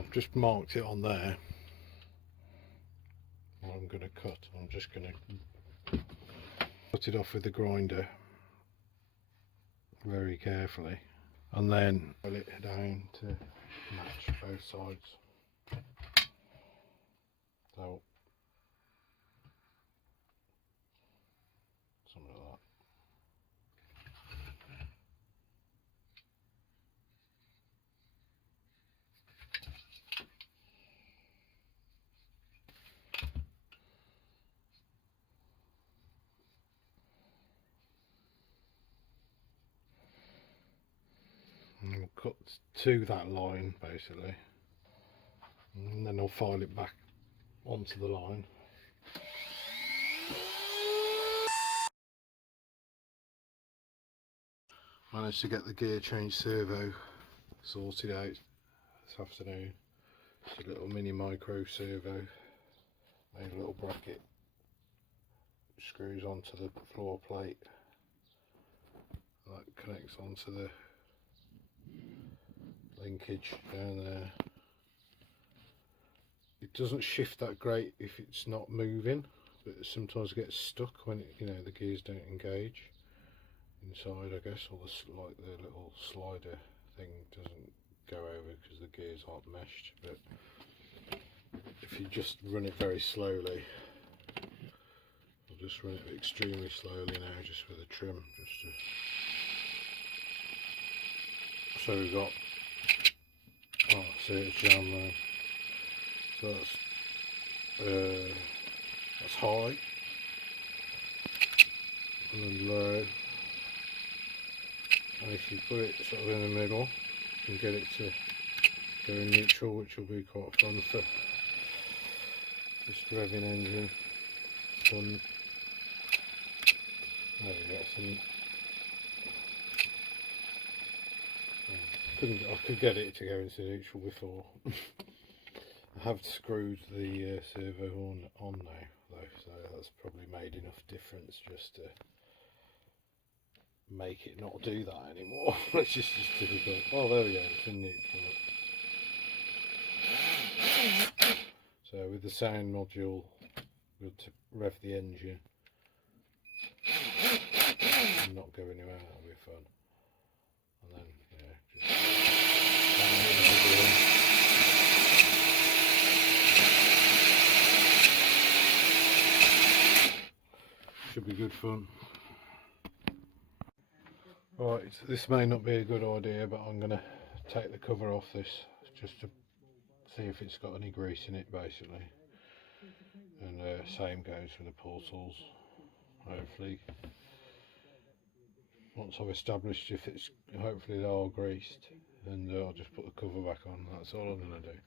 I've just marked it on there. What I'm going to cut, I'm just going to cut it off with the grinder very carefully, and then pull it down to match both sides. So something like that. And we'll cut to that line basically, and then I'll file it back onto the line. Managed to get the gear change servo sorted out this afternoon. It's a little mini micro servo, made a little bracket, screws onto the floor plate, that connects onto the linkage down there. It doesn't shift that great if it's not moving, but it sometimes gets stuck when it, you know, the gears don't engage inside, I guess, or like the little slider thing doesn't go over because the gears aren't meshed. But if you just run it very slowly, I'll just run it extremely slowly now, just with a trim, just to, so we've got, oh, see it's jam there. So that's high, and then low, and if you put it sort of in the middle, you can get it to go in neutral, which will be quite fun for just revving engine. Fun. There we go. I could get it to go into neutral before. I have screwed the servo on now though, so that's probably made enough difference just to make it not do that anymore. It's just difficult. Oh, there we go, it's in neutral. So with the sound module, good to rev the engine and not go anywhere, that'll be fun. And then, yeah, just should be good fun. Right, this may not be a good idea, but I'm going to take the cover off this just to see if it's got any grease in it basically. And same goes for the portals. Hopefully, once I've established if it's, hopefully they are greased, and I'll just put the cover back on. That's all I'm going to do.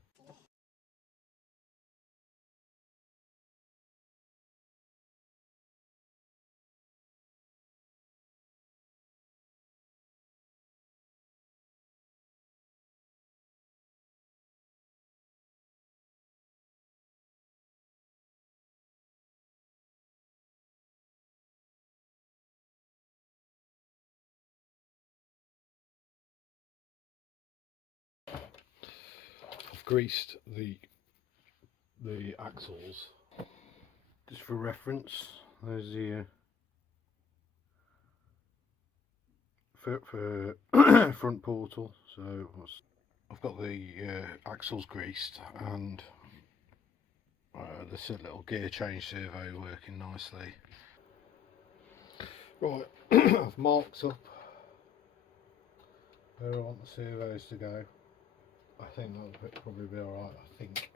I've greased the axles just for reference. There's the for front portal. So I've got the axles greased, and there's a little gear change servo working nicely. Right, I've marked up where I want the servos to go. I think that'll probably be alright, I think.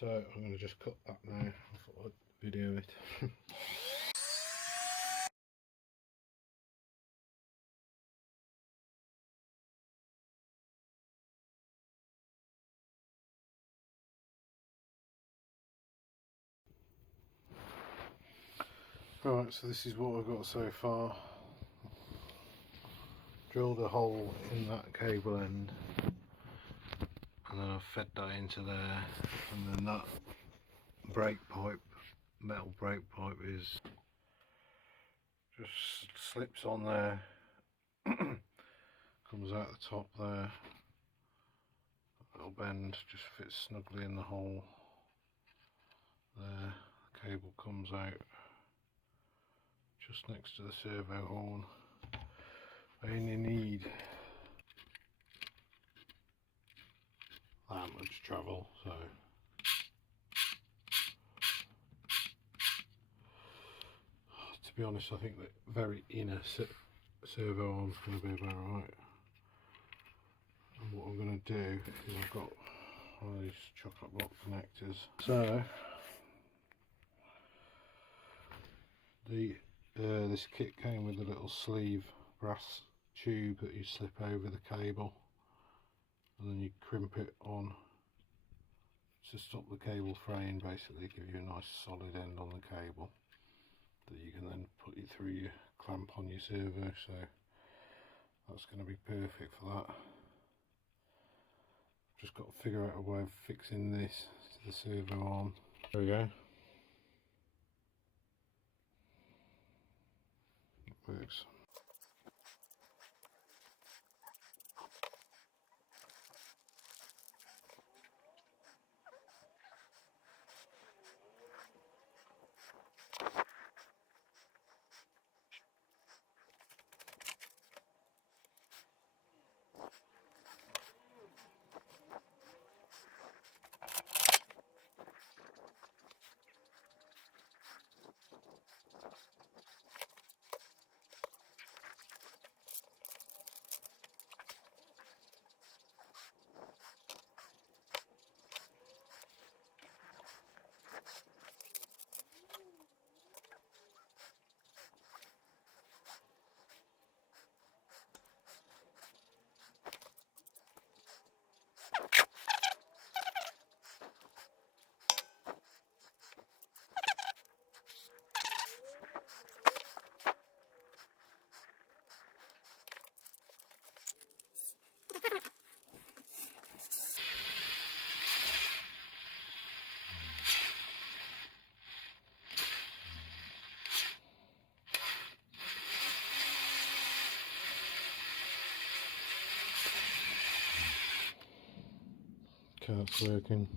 So I'm going to just cut that now. I thought I'd video it. Right, so this is what I've got so far. Drilled a hole in that cable end, and then I've fed that into there, and then that brake pipe, metal brake pipe, is just slips on there, comes out the top there, little bend just fits snugly in the hole there. The cable comes out just next to the servo horn. I only need that much travel, so to be honest, I think the very inner servo arm's going to be about right. And what I'm going to do is I've got one of these chocolate block connectors. So this kit came with a little sleeve brass tube that you slip over the cable, and then you crimp it on to stop the cable fraying, basically give you a nice solid end on the cable that you can then put it through your clamp on your servo. So that's going to be perfect for that. Just got to figure out a way of fixing this to the servo arm. There we go. It works. Okay, that's working.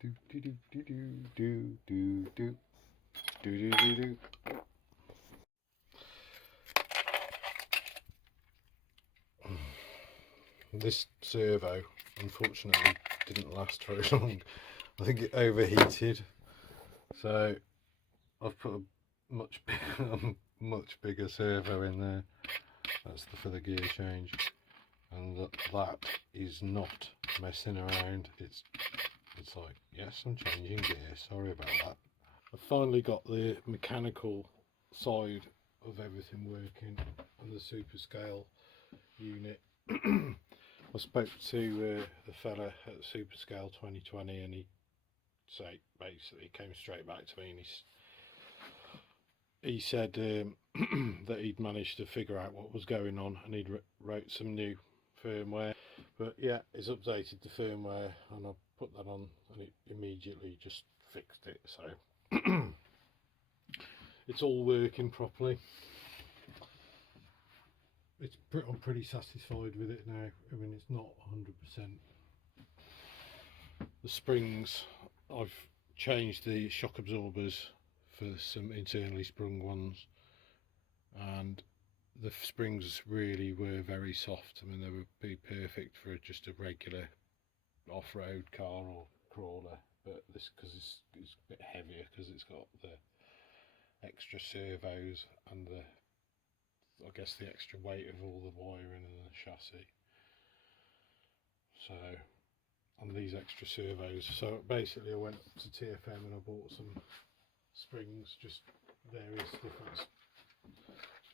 Do do do do do do do do do do do. This servo unfortunately didn't last very long. I think it overheated, so I've put a much bigger servo in there. That's for the gear change, and that is not messing around. It's like, yes, I'm changing gear, sorry about that. I've finally got the mechanical side of everything working on the superscale unit. I spoke to the fella at Superscale 2020, and he basically came straight back to me, and he said that he'd managed to figure out what was going on, and he'd wrote some new firmware. But yeah, he's updated the firmware, and I put that on, and it immediately just fixed it. So it's all working properly. I'm pretty satisfied with it now. I mean, it's not 100%. The springs, I've changed the shock absorbers for some internally sprung ones, and the springs really were very soft. I mean, they would be perfect for just a regular off-road car or crawler, but this, because it's a bit heavier, because it's got the extra servos and I guess the extra weight of all the wiring and the chassis. So, on these extra servos, so basically I went to TFM and I bought some springs, just various different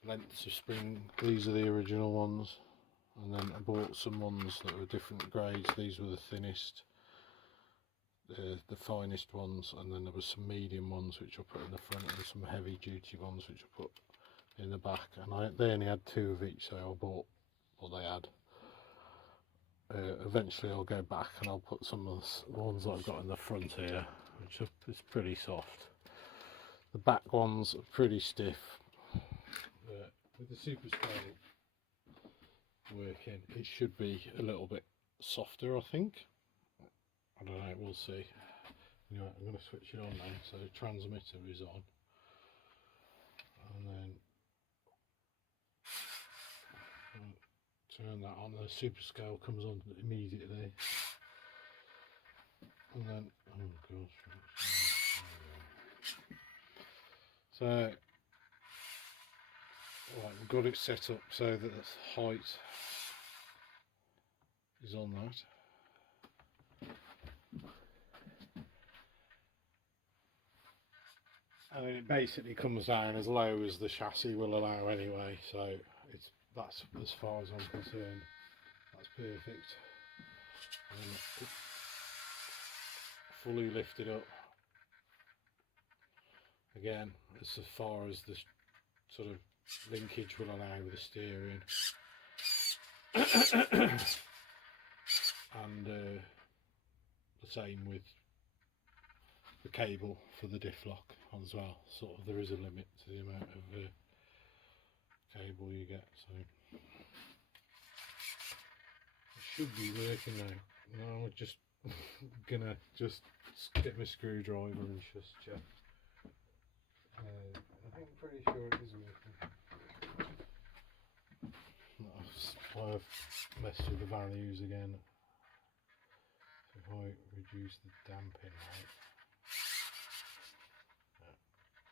lengths of spring. These are the original ones, and then I bought some ones that were different grades. These were the thinnest, the finest ones, and then there was some medium ones which I put in the front, and some heavy duty ones which I put in the back, and they only had 2 of each, so I bought what they had. Eventually I'll go back and I'll put some of the ones that I've got in the front here, which is pretty soft. The back ones are pretty stiff. With the superscale working. It should be a little bit softer, I think. I don't know, we'll see. Anyway, I'm going to switch it on now, so the transmitter is on. And then turn that on, the superscale comes on immediately. And then, oh gosh. So, right, we've got it set up so that the height is on that. And it basically comes down as low as the chassis will allow anyway, so that's as far as I'm concerned, that's perfect. And fully lifted up again as far as the sort of linkage will allow with the steering. And the same with the cable for the diff lock as well. Sort of there is a limit to the amount of cable you get, so it should be working now. Now I'm just gonna get my screwdriver and just check. I'm pretty sure it is working. I've messed with the values again. So if I reduce the damping height,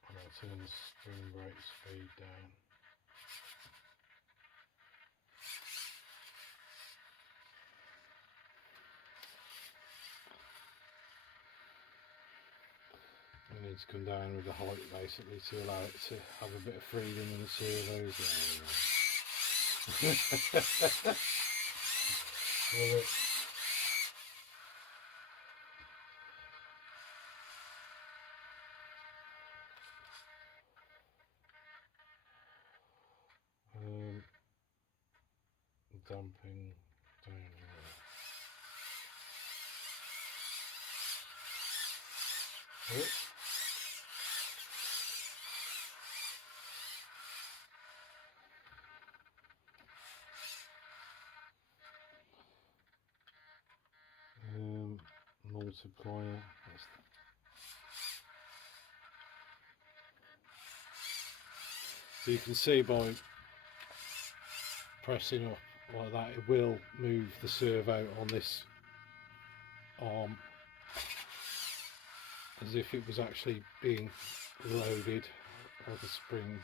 and I'll turn the spring brake speed down. I need to come down with the height basically to allow it to have a bit of freedom in the servos. Well, damping down here. Multiplier. So you can see by pressing up like that, it will move the servo on this arm as if it was actually being loaded, or the spring